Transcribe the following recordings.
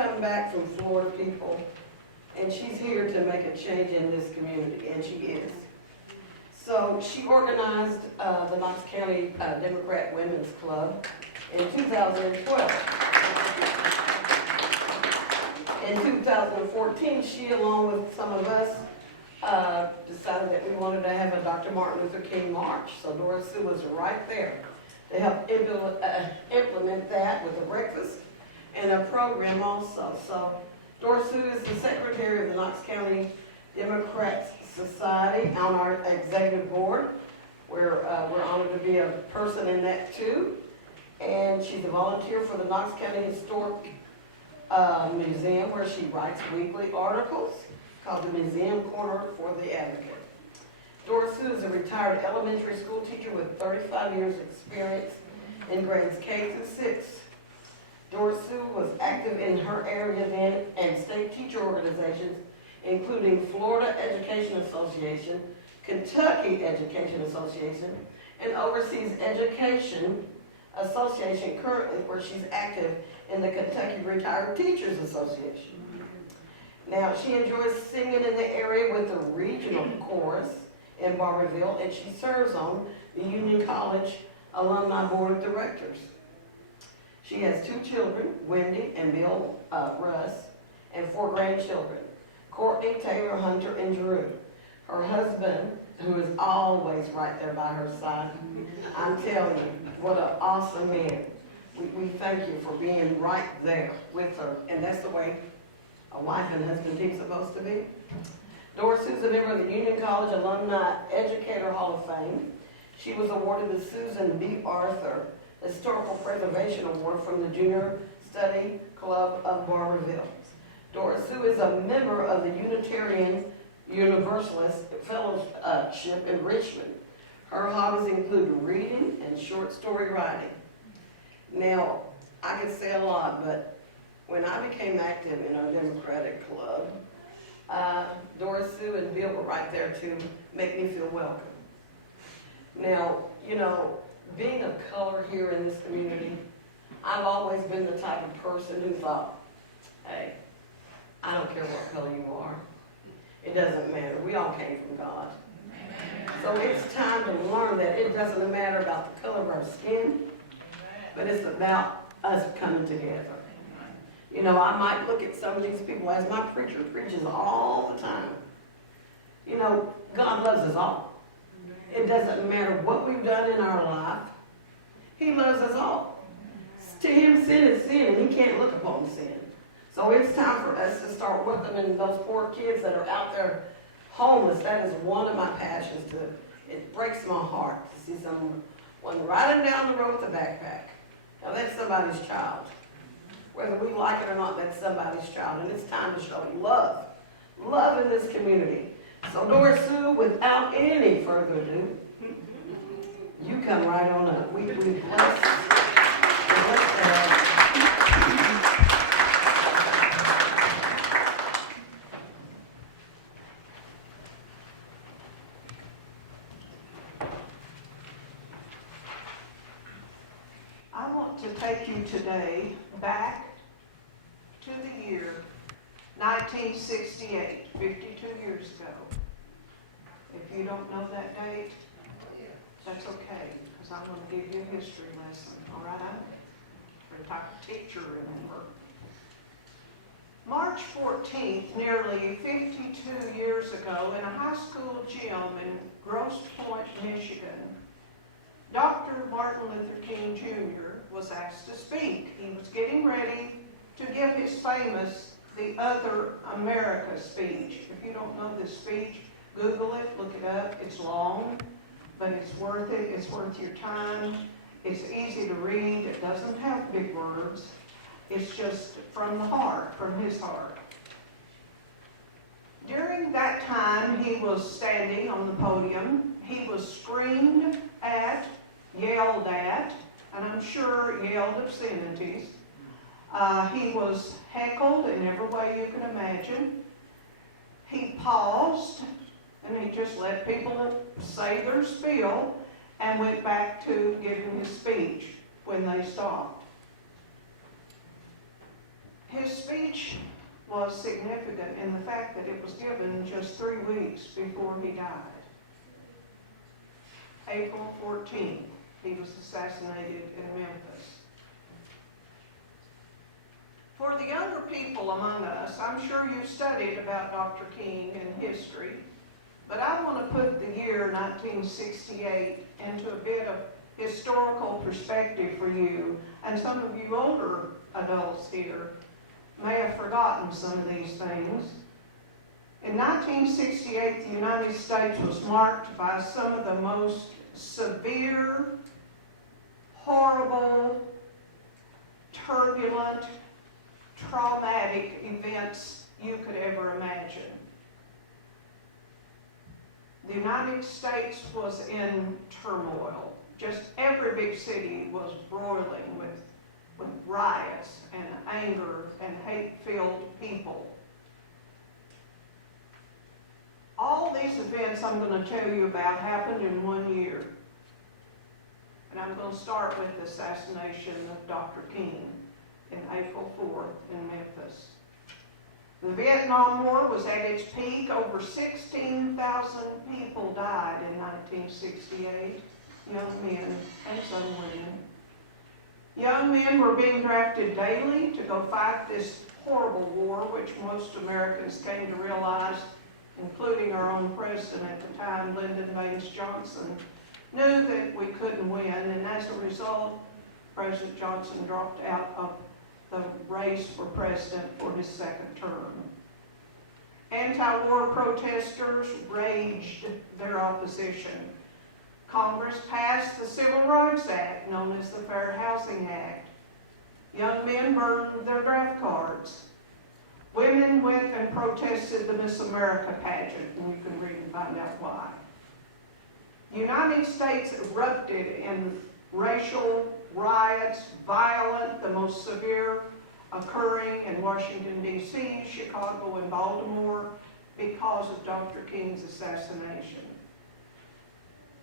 come back from Florida, people, and she's here to make a change in this community, and she is. So she organized the Knox County Democrat Women's Club in 2012. In 2014, she, along with some of us, decided that we wanted to have a Dr. Martin Luther King March. So Dora Sue was right there to help implement that with a breakfast and a program also. So Dora Sue is the secretary of the Knox County Democrats Society on our executive board. We're honored to be a person in that too. And she's a volunteer for the Knox County Historic Museum, where she writes weekly articles called the Museum Corner for the Advocate. Dora Sue is a retired elementary school teacher with 35 years experience in grades K through 6. Dora Sue was active in her area then and state teacher organizations, including Florida Education Association, Kentucky Education Association, and Overseas Education Association currently, where she's active in the Kentucky Retired Teachers Association. Now, she enjoys singing in the area with the regional chorus in Barbourville, and she serves on the Union College Alumni Board of Directors. She has 2 children, Wendy and Bill Russ, and 4 grandchildren, Courtney, Taylor, Hunter, and Drew. Her husband, who is always right there by her side, I'm telling you, what an awesome man. We thank you for being right there with her, and that's the way a wife and husband team's supposed to be. Dora Sue's a member of the Union College Alumni Educator Hall of Fame. She was awarded the Susan B. Arthur Historical Preservation Award from the Junior Study Club of Barbourville. Dora Sue is a member of the Unitarian Universalist Fellowship in Richmond. Her hobbies include reading and short story writing. Now, I could say a lot, but when I became active in our Democratic Club, Dora Sue and Bill were right there to make me feel welcome. Now, you know, being a color here in this community, I've always been the type of person who thought, hey, I don't care what color you are. It doesn't matter. We all came from God. So it's time to learn that it doesn't matter about the color of our skin, but it's about us coming together. You know, I might look at some of these people, as my preacher preaches all the time. You know, God loves us all. It doesn't matter what we've done in our life. He loves us all. To him, sin is sin, and he can't look upon sin. So it's time for us to start welcoming those poor kids that are out there homeless. That is one of my passions. It breaks my heart to see someone riding down the road with a backpack. Now that's somebody's child. Whether we like it or not, that's somebody's child. And it's time to show love. Love in this community. So Dora Sue, without any further ado, you come right on up. We bless I want to take you today back to the year 1968, 52 years ago. If you don't know that date, that's okay, because I'm going to give you a history lesson, all right? For the type of teacher, remember. March 14th, nearly 52 years ago, in a high school gym in Grosse Pointe, Michigan, Dr. Martin Luther King Jr. was asked to speak. He was getting ready to give his famous The Other America speech. If you don't know this speech, Google it, look it up. It's long, but it's worth it. It's worth your time. It's easy to read. It doesn't have big words. It's just from the heart, from his heart. During that time, he was standing on the podium. He was screamed at, yelled at, and I'm sure yelled obscenities. He was heckled in every way you can imagine. He paused, and he just let people say their spiel and went back to giving his speech when they stopped. His speech was significant in the fact that it was given just 3 weeks before he died. April 14th, he was assassinated in Memphis. For the younger people among us, I'm sure you've studied about Dr. King and history, but I want to put the year 1968 into a bit of historical perspective for you, and some of you older adults here may have forgotten some of these things. In 1968, the United States was marked by some of the most severe, horrible, turbulent, traumatic events you could ever imagine. The United States was in turmoil. Just every big city was broiling with riots and anger and hate-filled people. All these events I'm going to tell you about happened in 1 year. And I'm going to start with the assassination of Dr. King in April 4th in Memphis. The Vietnam War was at its peak. Over 16,000 people died in 1968, young men and some women. Young men were being drafted daily to go fight this horrible war, which most Americans came to realize, including our own president at the time, Lyndon Baines Johnson, knew that we couldn't win, and as a result, President Johnson dropped out of the race for president for his second term. Anti-war protesters raged their opposition. Congress passed the Civil Rights Act, known as the Fair Housing Act. Young men burned their draft cards. Women went and protested the Miss America pageant, and you can read and find out why. The United States erupted in racial riots, violent, the most severe occurring in Washington, D.C., Chicago, and Baltimore because of Dr. King's assassination.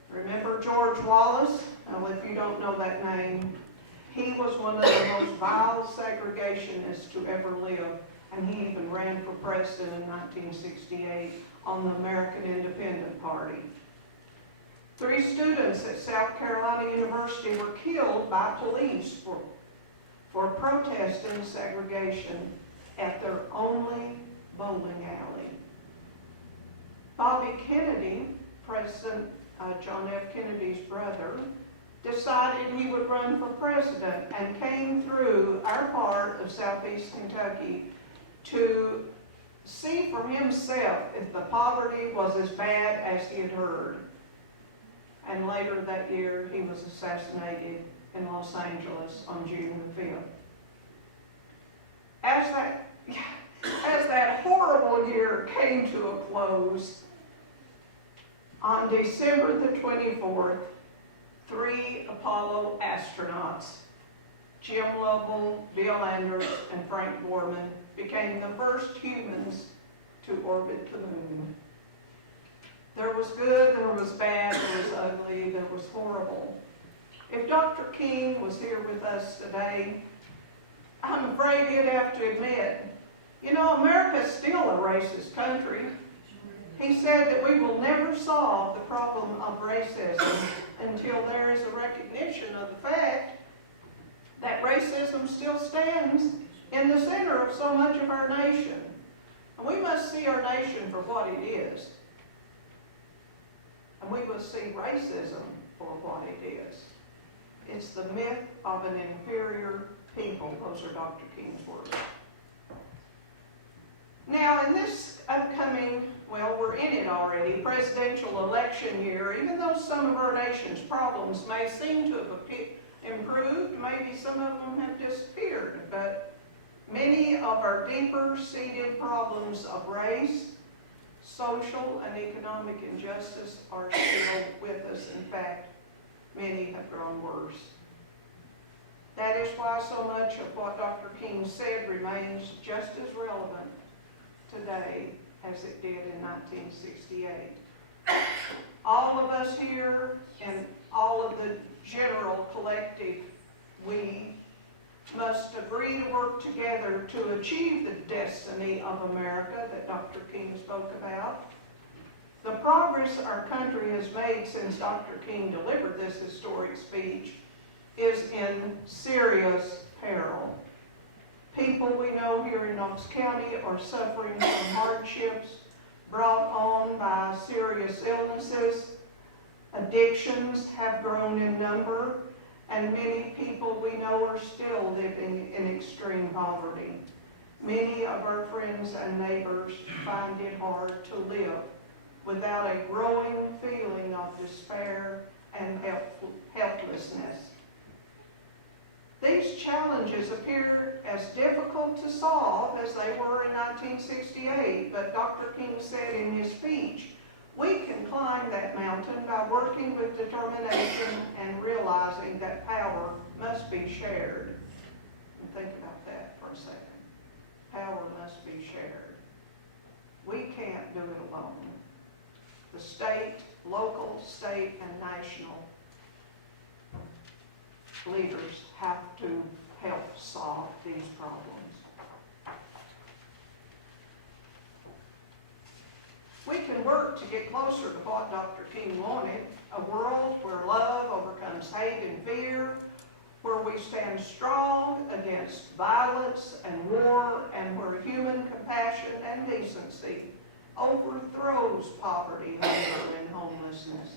Remember George Wallace? Well, if you don't know that name, he was one of the most vile segregationists to ever live, and he even ran for president in 1968 on the American Independent Party. 3 students at South Carolina University were killed by police for protesting segregation at their only bowling alley. Bobby Kennedy, President John F. Kennedy's brother, decided he would run for president and came through our part of southeast Kentucky to see for himself if the poverty was as bad as he had heard. And later that year, he was assassinated in Los Angeles on June the 5th. As that horrible year came to a close, on December the 24th, 3 Apollo astronauts, Jim Lovell, Bill Anders, and Frank Borman, became the first humans to orbit the moon. There was good, there was bad, there was ugly, there was horrible. If Dr. King was here with us today, I'm afraid he'd have to admit, you know, America's still a racist country. He said that we will never solve the problem of racism until there is a recognition of the fact that racism still stands in the center of so much of our nation. And we must see our nation for what it is. And we must see racism for what it is. It's the myth of an inferior people. Those are Dr. King's words. Now, in this upcoming, well, we're in it already, presidential election year, even though some of our nation's problems may seem to have improved, maybe some of them have disappeared, but many of our deeper-seated problems of race, social, and economic injustice are still with us. In fact, many have grown worse. That is why so much of what Dr. King said remains just as relevant today as it did in 1968. All of us here and all of the general collective we must agree to work together to achieve the destiny of America that Dr. King spoke about. The progress our country has made since Dr. King delivered this historic speech is in serious peril. People we know here in Knox County are suffering from hardships brought on by serious illnesses. Addictions have grown in number, and many people we know are still living in extreme poverty. Many of our friends and neighbors find it hard to live without a growing feeling of despair and helplessness. These challenges appear as difficult to solve as they were in 1968, but Dr. King said in his speech, we can climb that mountain by working with determination and realizing that power must be shared. And think about that for a second. Power must be shared. We can't do it alone. The state, local, state, and national leaders have to help solve these problems. We can work to get closer to what Dr. King wanted, a world where love overcomes hate and fear, where we stand strong against violence and war, and where human compassion and decency overthrows poverty, hunger, and homelessness.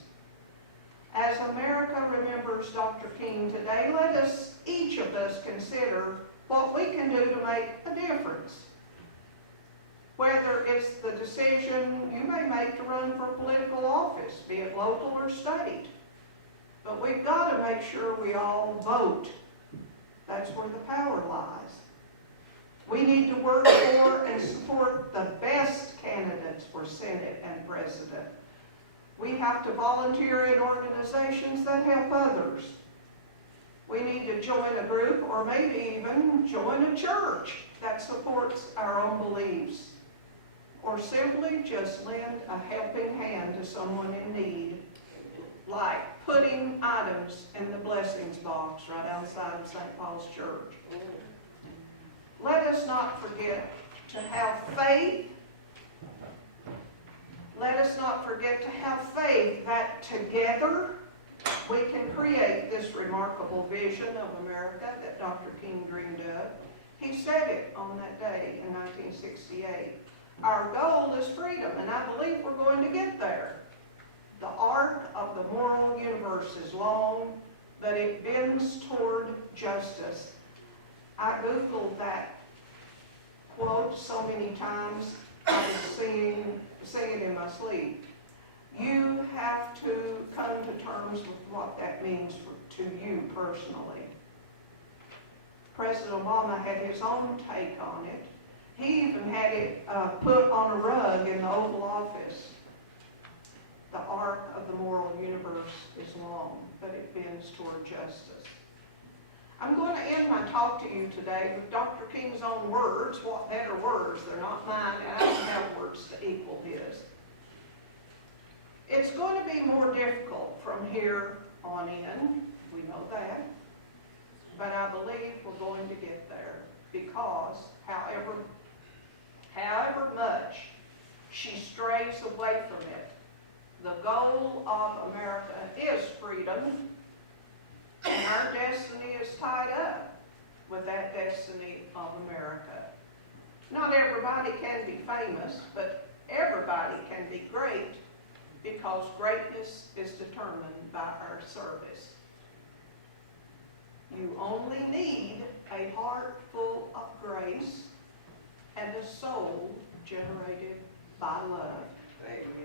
As America remembers Dr. King today, let us, each of us, consider what we can do to make a difference. Whether it's the decision you may make to run for political office, be it local or state. But we've got to make sure we all vote. That's where the power lies. We need to work for and support the best candidates for Senate and President. We have to volunteer in organizations that help others. We need to join a group or maybe even join a church that supports our own beliefs. Or simply just lend a helping hand to someone in need, like putting items in the blessings box right outside of St. Paul's Church. Let us not forget to have faith. Let us not forget to have faith that together we can create this remarkable vision of America that Dr. King dreamed of. He said it on that day in 1968. Our goal is freedom, and I believe we're going to get there. The arc of the moral universe is long, but it bends toward justice. I Googled that quote so many times, I was singing in my sleep. You have to come to terms with what that means to you personally. President Obama had his own take on it. He even had it put on a rug in the Oval Office. The arc of the moral universe is long, but it bends toward justice. I'm going to end my talk to you today with Dr. King's own words. What better words? They're not mine, and I don't have words to equal his. It's going to be more difficult from here on in. We know that. But I believe we're going to get there because however much she strays away from it, the goal of America is freedom, and our destiny is tied up with that destiny of America. Not everybody can be famous, but everybody can be great because greatness is determined by our service. You only need a heart full of grace and a soul generated by love. Amen.